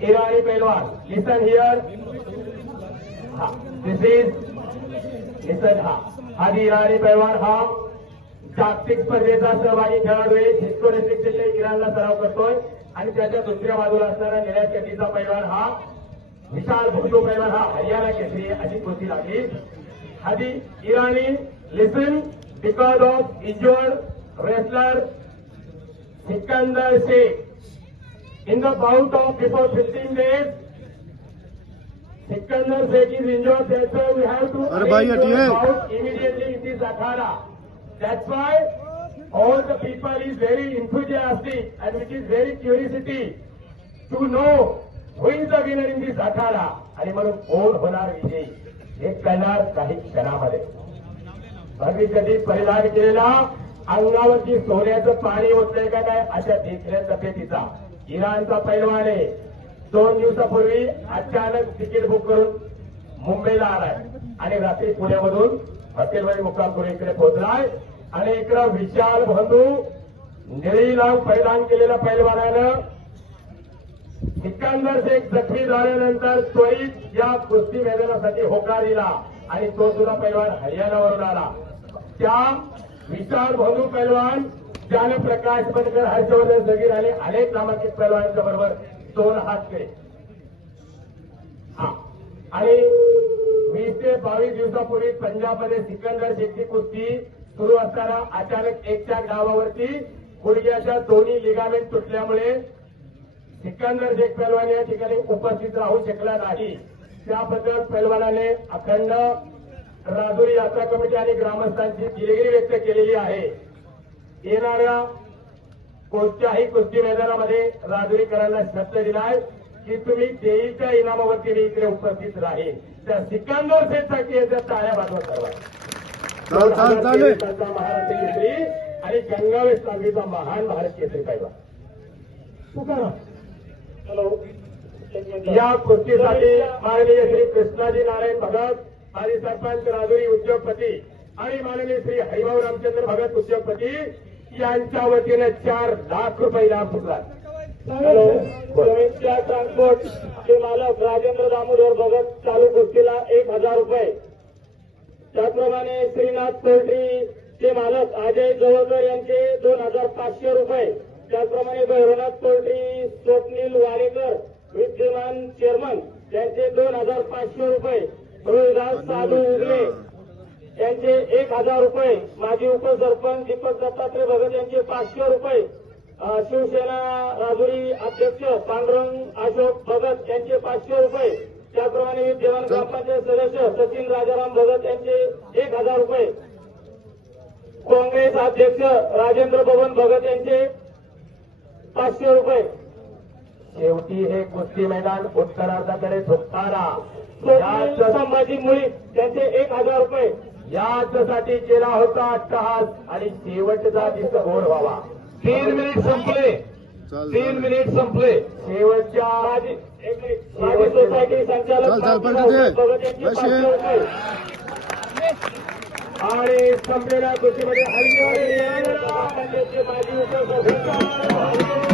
Irani Pelwan. Listen here. This is listen Hadi Irani Pelwan हा जागतिक स्पर्धेचा सहभागी खेळाडू आहे. सिस्को डिस्ट्रिक्ट जिल्हे इराणला सराव करतोय आणि त्याच्या दुसऱ्या बाजूला असणारा निळ्या केसरीचा पैलवान हा विशाल भोंडू पैलवान हा हरियाणा केसरी अशी कुस्ती लागली. Hadi Irani, listen, because of injured wrestler Sikandar Sheikh. In the bout of before 15 days, Sikandar Sheikh is injured. That's why we have to arrange the bout immediately in this akhada. That's why all the people is very enthusiastic and which is very curiosity to know who is the winner in this akhada. आणि म्हणून कोण होणार विजयी हे कळणार काही क्षणामध्ये. भविष्यातील परिधान केलेला अंगावरती सोन्याचं पाणी होतंय का काय अशा तिसऱ्या तब्येतीचा इराणचा पैलवान आहे. 2 दिवसापूर्वी अचानक तिकीट बुक करून मुंबईला आलाय आणि रात्री पुण्यामधून हॉटेलमध्ये मुक्काम करून इकडे पोहोचलाय. आणि इकडं विशाल बंधू निळीला परिधान केलेल्या पैलवानानं सिकंदर शेख जखमी झाल्यानंतर त्वरित या कुस्ती मैदानासाठी होकार दिला आणि तो सुद्धा पैलवान हरियाणावरून आला. त्या विशाल बंधू पैलवान ज्याने प्रकाश बनकर हर्षवर्धन जगीर आले अनेक नामांकित पैलवानांच्या बरोबर 2 हात केले. आणि 20 ते 22 दिवसापूर्वी पंजाबमध्ये सिकंदर शेखची कुस्ती सुरू असताना अचानक एकच्या डावावरती गुडघ्याच्या दोन्ही लिगामेंट तुटल्यामुळे सिकंदर शेख पैलवान या ठिकाणी उपस्थित राहू शकला नाही. त्याबद्दल पैलवानाने अखंड राजुरी यात्रा कमिटी आणि ग्रामस्थांची दिलगिरी व्यक्त केलेली आहे. येणाऱ्या कोणत्याही कुस्ती मैदानामध्ये राजुरीकरांना शब्द दिलाय की तुम्ही देवीच्या इनामावरती मी इकडे उपस्थित राहील. त्या सिकंदर शेखसाठी याच्या टाळ्या वाजवत महाराष्ट्र केसरी आणि गंगावेश सांगलीचा महान भारत केसरी पैलवान. हॅलो. या कुस्तीसाठी माननीय श्री कृष्णाजी नारायण भगत माजी सरपंच राजुरी उद्योगपती आणि माननीय श्री हरिभाऊ रामचंद्र भगत उद्योगपती यांच्या वतीने 4 लाख रुपये इनाम फुटला. हॅलो. ट्रान्सपोर्ट चे मालक राजेंद्र दामोदर भगत चालू कुस्तीला 1000 रुपये. त्याचप्रमाणे श्रीनाथ पोल्ट्री चे मालक अजय जवळकर यांचे 2500 रुपये. त्याचप्रमाणे भैरवनाथ पोल्ट्री स्वप्नील वारेकर विद्यमान चेअरमन यांचे 2500 रुपये. रोहिदास साधू उगले यांचे 1000 रुपये. माजी उपसरपंच दीपक दत्तात्रय भगत यांचे 500 रुपये. शिवसेना राजुरी अध्यक्ष पांडुरंग अशोक भगत यांचे 500 रुपये. त्याप्रमाणे विद्यमान ग्रामपंचायत सदस्य सचिन राजाराम भगत यांचे 1000 रुपये. काँग्रेस अध्यक्ष राजेंद्र बबन भगत यांचे 500 रुपये. शेवटी हे कुस्ती मैदान उत्तरार्धाकडे झुकताना संभाजी मुळी त्यांचे 1000 रुपये. याच्यासाठी केला होता अट्टहास आणि शेवटचा दिवस घोड व्हावा. 3 मिनिट संपले. 3 मिनिट संपले. शेवटच्या माजी सोसायटी संचालक भगत यांचे 500 रुपये. आणि संपलेल्या कुस्तीमध्ये हरियाणा माजी उपसरपंच